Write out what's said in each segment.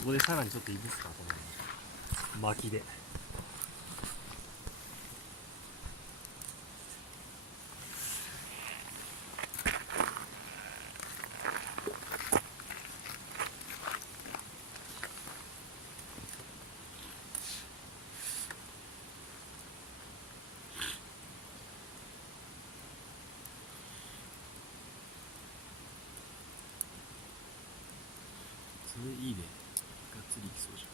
ここでさらにちょっといぶすか、この巻きで。それいいね。がっつりいきそうじ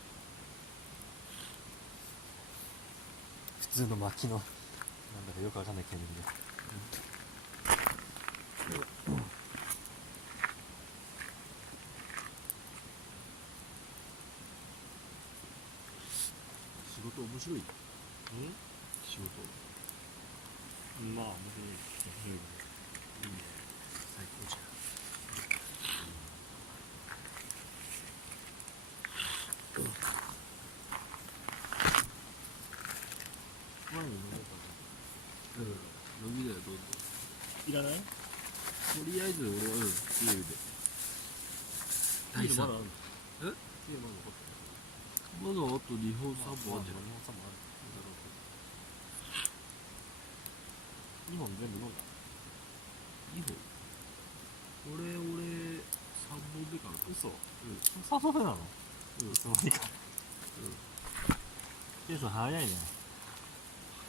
普通の巻きのなんだかよくわかんない煙で、仕事面白いね。仕事まあ面白い。いいね。最高じゃん。前に飲もうか飲みだよ、どんどん。な。いらない？とりあえず俺はビールで。ビールまだあるの？え？ビールまだ残ってる？まだあと2本3本あるんじゃない？日本3本ある。2本全部飲んだ。2本。俺3本目からだ。嘘。3本目なの？いつの間にか。テンション早いね。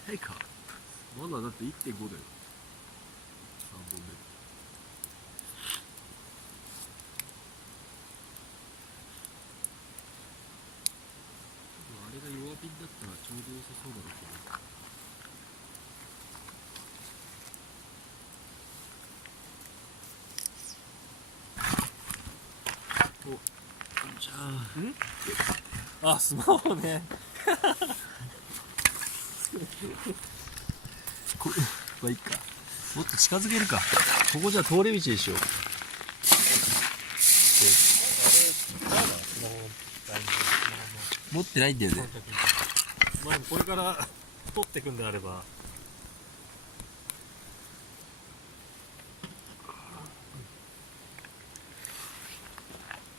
早いか。まだだって 1.5 だよ。3本目。あれが弱火だったらちょうど良さそうだなと思う。お、じゃあ。あ、スマホね。まあいいか。もっと近づけるか。ここじゃ通り道でしょ。持ってないんだよね。まあこれから取っていくんであれば、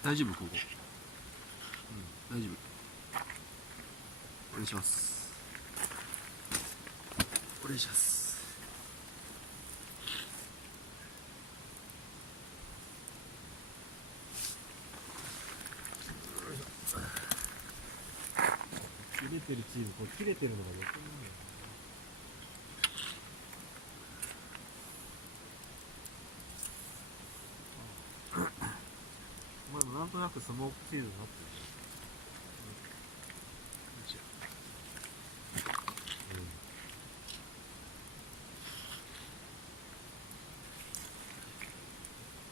大丈夫ここ。大丈夫。お願いします。お願いします。切れてるチーム、これ切れてるのが横にいるんだよね。お前もなんとなくスモークチーズになってる。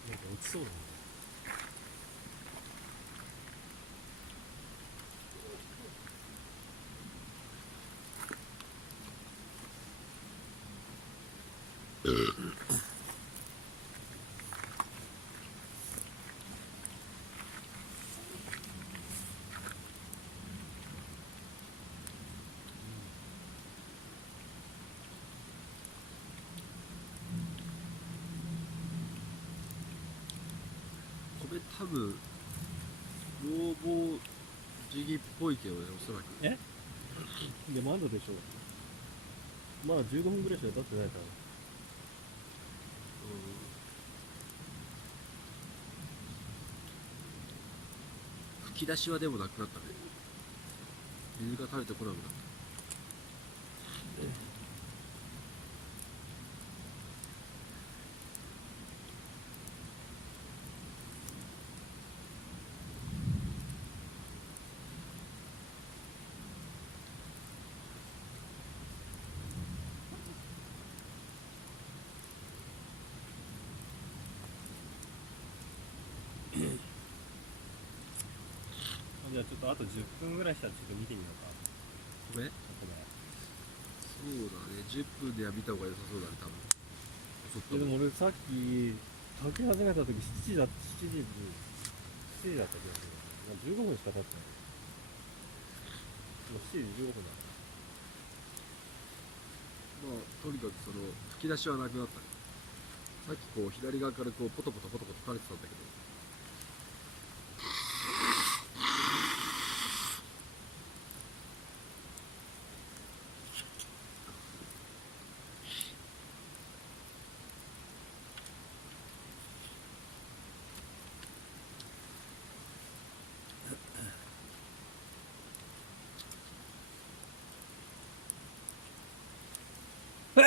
なんか落ちそうだね。これ多分要望時期っぽいけどね、おそらく。え？でもまだでしょ。まだ15分ぐらいしか経ってないから。吹き出しはでもなくなったね。水が垂れてこなくなった。じゃあちょっとあと10分ぐらいしたらちょっと見てみようか。これ？これ。そうだね。10分では見た方が良さそうだね、多分。遅ったでもん。も俺さっき炊き始めた時7時だった気がする。15分しか経ってない。もう7時15分だ。まあ、とにかくその吹き出しはなくなったね。さっきこう左側からこうポトポトポトポト垂れてたんだけど、出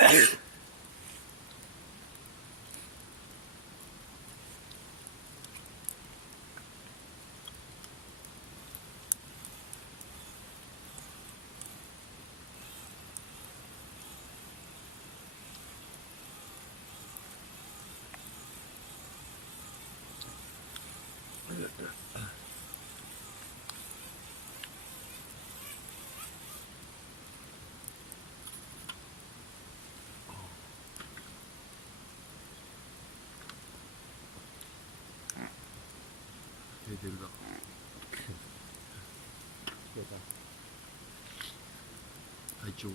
てるな。体調。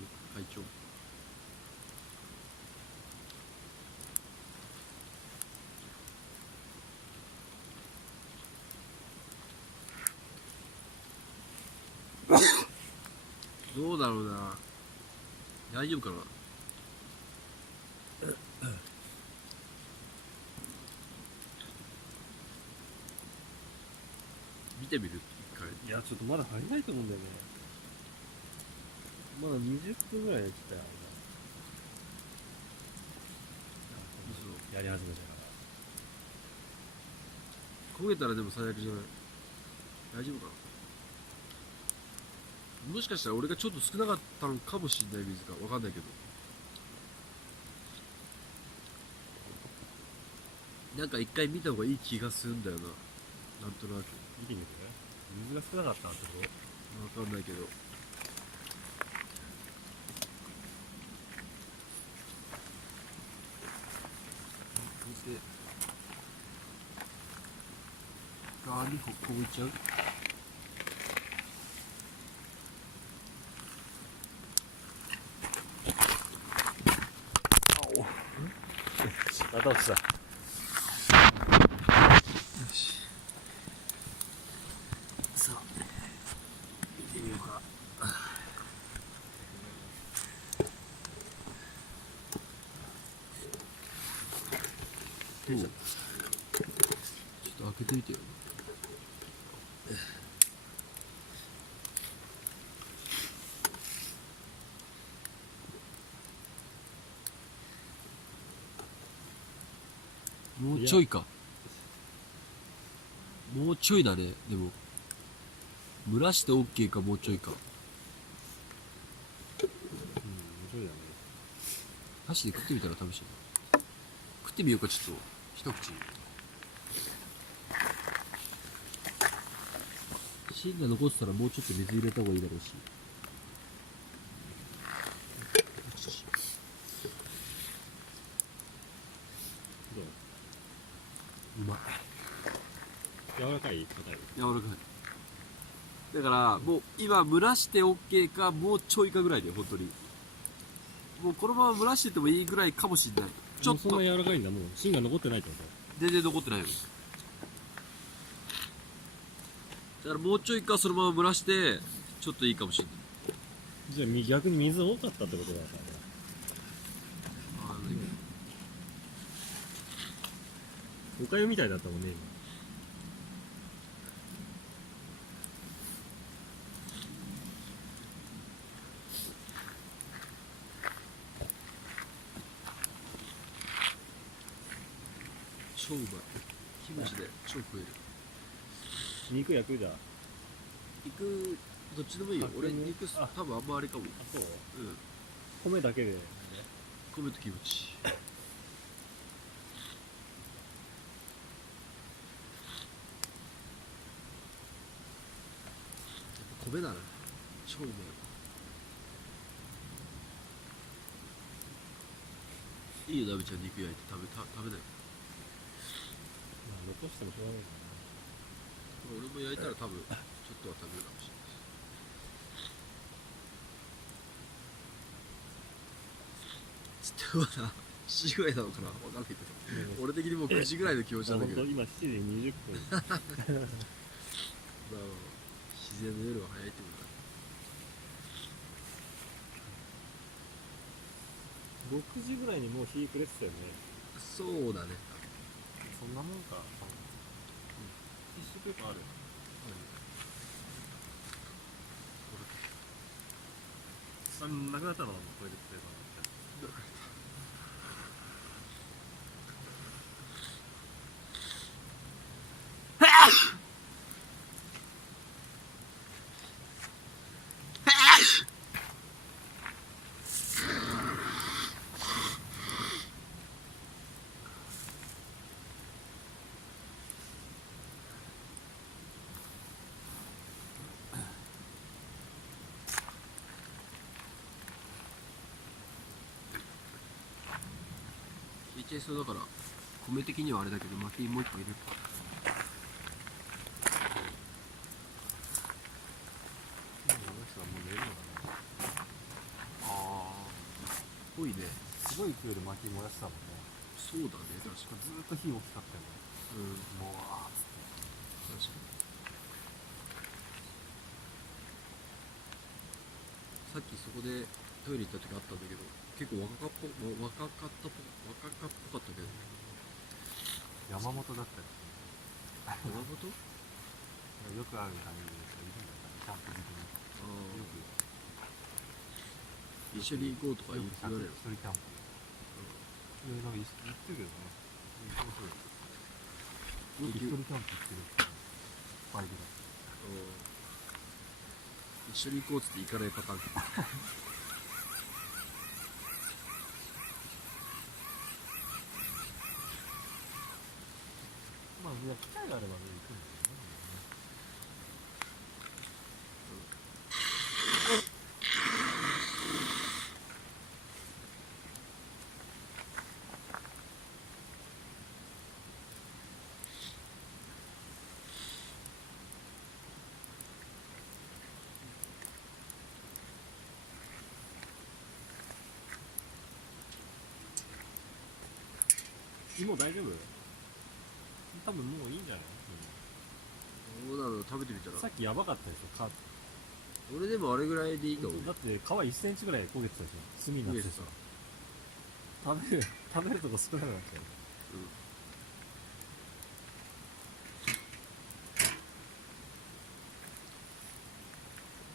どうだろうな。大丈夫かな。見てみる一回。いや、ちょっとまだ足りないと思うんだよね。まだ20分ぐらいで来たよ。やり始めたから。焦げたらでも最悪じゃない。大丈夫かな。もしかしたら俺がちょっと少なかったのかもしれない、水が。わかんないけど。なんか一回見た方がいい気がするんだよな。なんとなく。見てみる？水が少なかったってこと？わかんないけど。水側にここ置いちゃう。また落ちた。よし。さあ、見てみようか。ちょっと開けてみてよ。もうちょいか。もうちょいだね。でも蒸らして OK か、もうちょいか。面白いだね。箸で食ってみたら試しに食ってみようか。ちょっと一口。芯が残ってたらもうちょっと水入れた方がいいだろうし。どう？うまい。柔らかい？硬い？柔らかい。だからもう今蒸らして OK か、もうちょいかぐらいで、本当にもうこのまま蒸らしててもいいぐらいかもしれない。ちょっとそんな柔らかいんだ。もう芯が残ってないってこ全然残ってないよ。だからもうちょいか、そのまま蒸らしてちょっといいかもしれない。と？じゃあ逆に水多かったってことだからね。おかゆみたいだったもんね今。超うまい。キムチで超食える。肉焼くじゃん。肉どっちでもいいよ。俺肉あ多分あんまあれかも。あ、そう？うん。米だけで、ね。米とキムチ。米だな。超うまい。いいよ、ダメちゃん。肉焼いて食べない。まあ残してもしょうがない俺も焼いたら多分ちょっとは食べるかもしれない。つってはな、7時ぐらいなのかな、わかんないけど、俺的にもう9時ぐらいの気持ちなんだけど、今7時20分。まあ自然の夜は早いってことだ。6時ぐらいにもう日暮れてたよね。そうだね。そんなもんか。ティッシュペーパーある？なくなったの？トイレットペーパー。いけそうだから米的にはあれだけど薪もう一個入れるか。もう寝るのかな。ああすごいね。すごい勢いで薪燃やしたもんね。そうだね、確かずーっと火大きかったよね。に。うん、もうあーっつって。確かに。さっきそこでトイレ行った時あったんだけど、結構若かっぽかったけど。山本だったりして。山本？よくある感じでいるんだから、キャンプ好きに。よく一緒に行こうとか言われる。一人キャンプ。なんか言ってるけどね。面白い。よく一人キャンプ行ってるってバイクだ。一緒に行こうっつって行かないパターンか。まあ、機会があればね、行くんだけどね。もう大丈夫？多分もういいんじゃない？どうだろう、食べてみたら。さっきやばかったでしょ、俺でもあれぐらいでいいかも。だって皮1センチぐらい焦げてたでしょ、炭になってさ。食べるとこ少なくなっちゃう。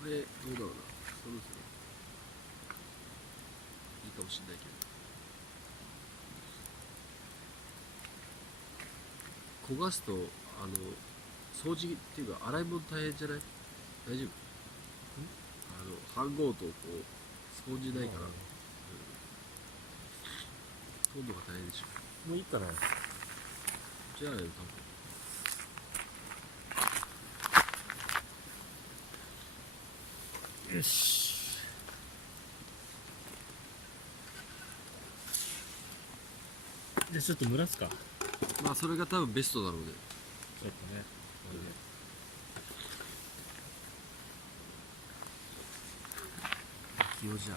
これどうだろうな、そろそろいいかもしんないけど、焦がすと掃除っていうか洗い物大変じゃない？大丈夫？飯ごとこうスポンジないから、今度が大変でしょ。もういいかな。じゃあよ、多分。よし。じゃあちょっと蒸らすか。まあそれが多分ベストだろうね。ちょっとね。これで。気をじゃあ。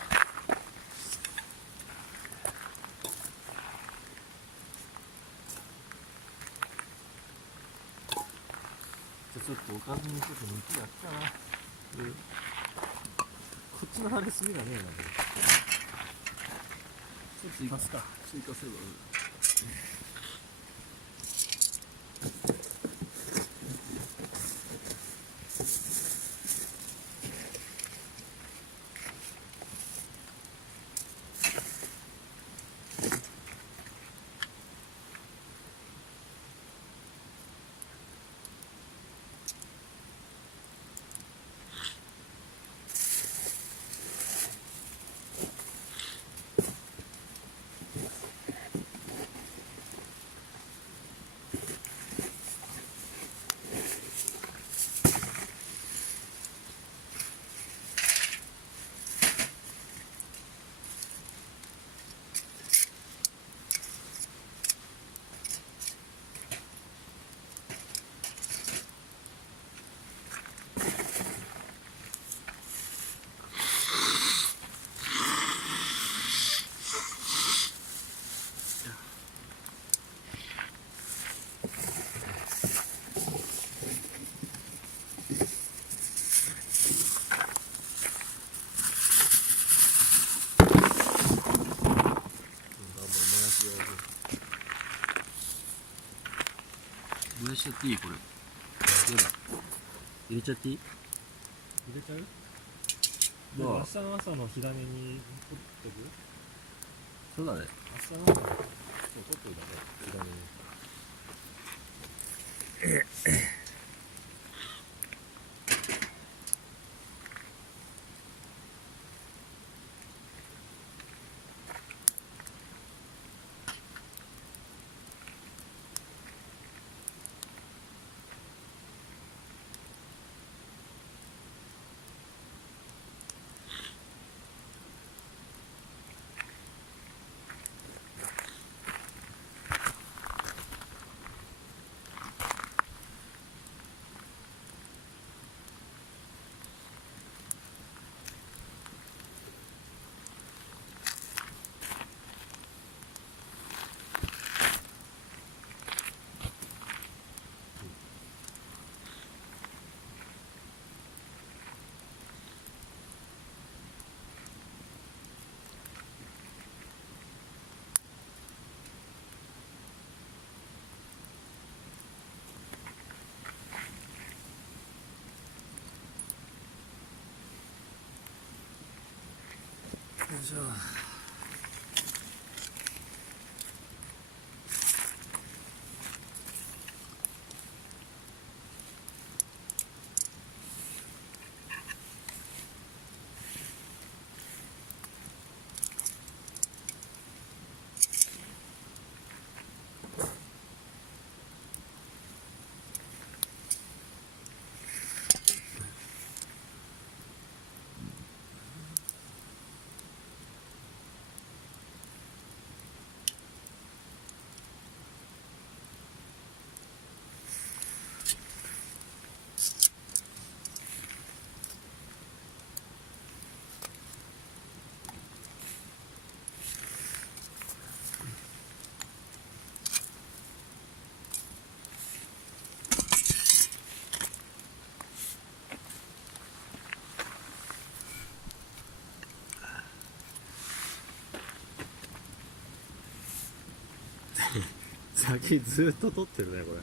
じゃあちょっとおかずにちょっと肉焼くかな。こっちのあれ炭がねえな、これ。ちょっと足すか。追加すれば。燃やしちゃっていい？これやだ、入れちゃっていい？入れちゃう？まあ明日の朝の火種に取ってく？そうだね。明日の朝、そう、取っといたね。左に。よいしょ。先ずっと撮ってるね、これ。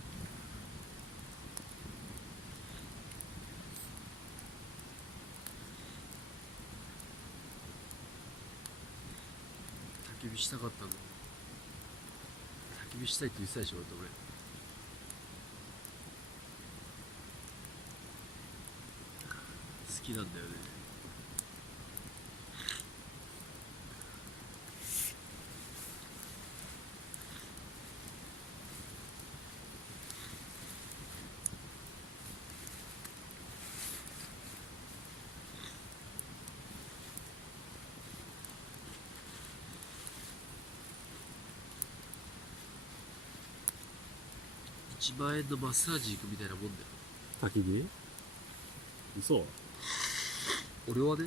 焚き火したかったんだ。焚き火したいって言ってたでしょ、だって俺。好きなんだよね。1万円のマッサージ行くみたいなもんだよ。焚き火？嘘？俺はね。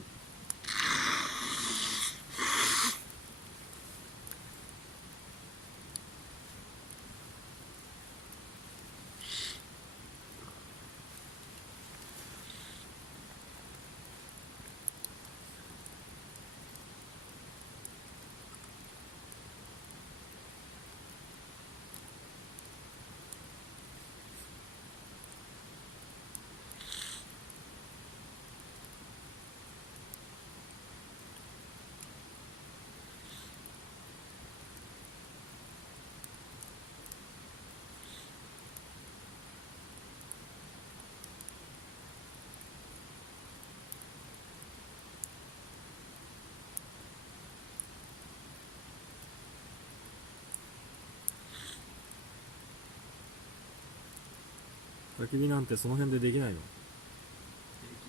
焚き火なんてその辺でできないの？で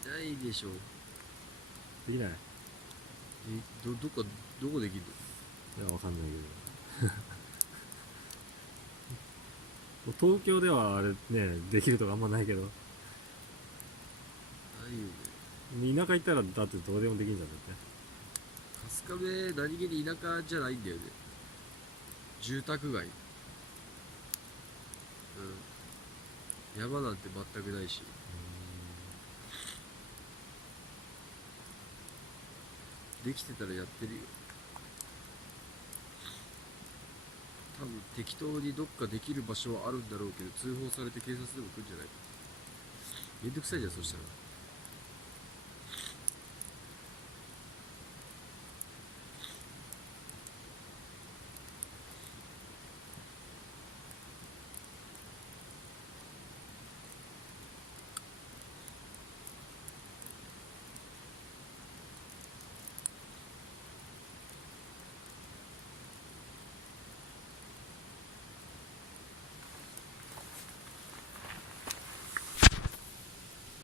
きないでしょ。できない？いどこできんの？や、わかんないけど。東京ではあれね、できるとかあんまないけど、ないよね。田舎行ったらだってどうでもできんじゃん、だって。春日部何気に田舎じゃないんだよね。住宅街。うん。山なんて全くないし。できてたらやってるよ。多分適当にどっかできる場所はあるんだろうけど、通報されて警察でも来るんじゃないか。めんどくさいじゃん、そしたら。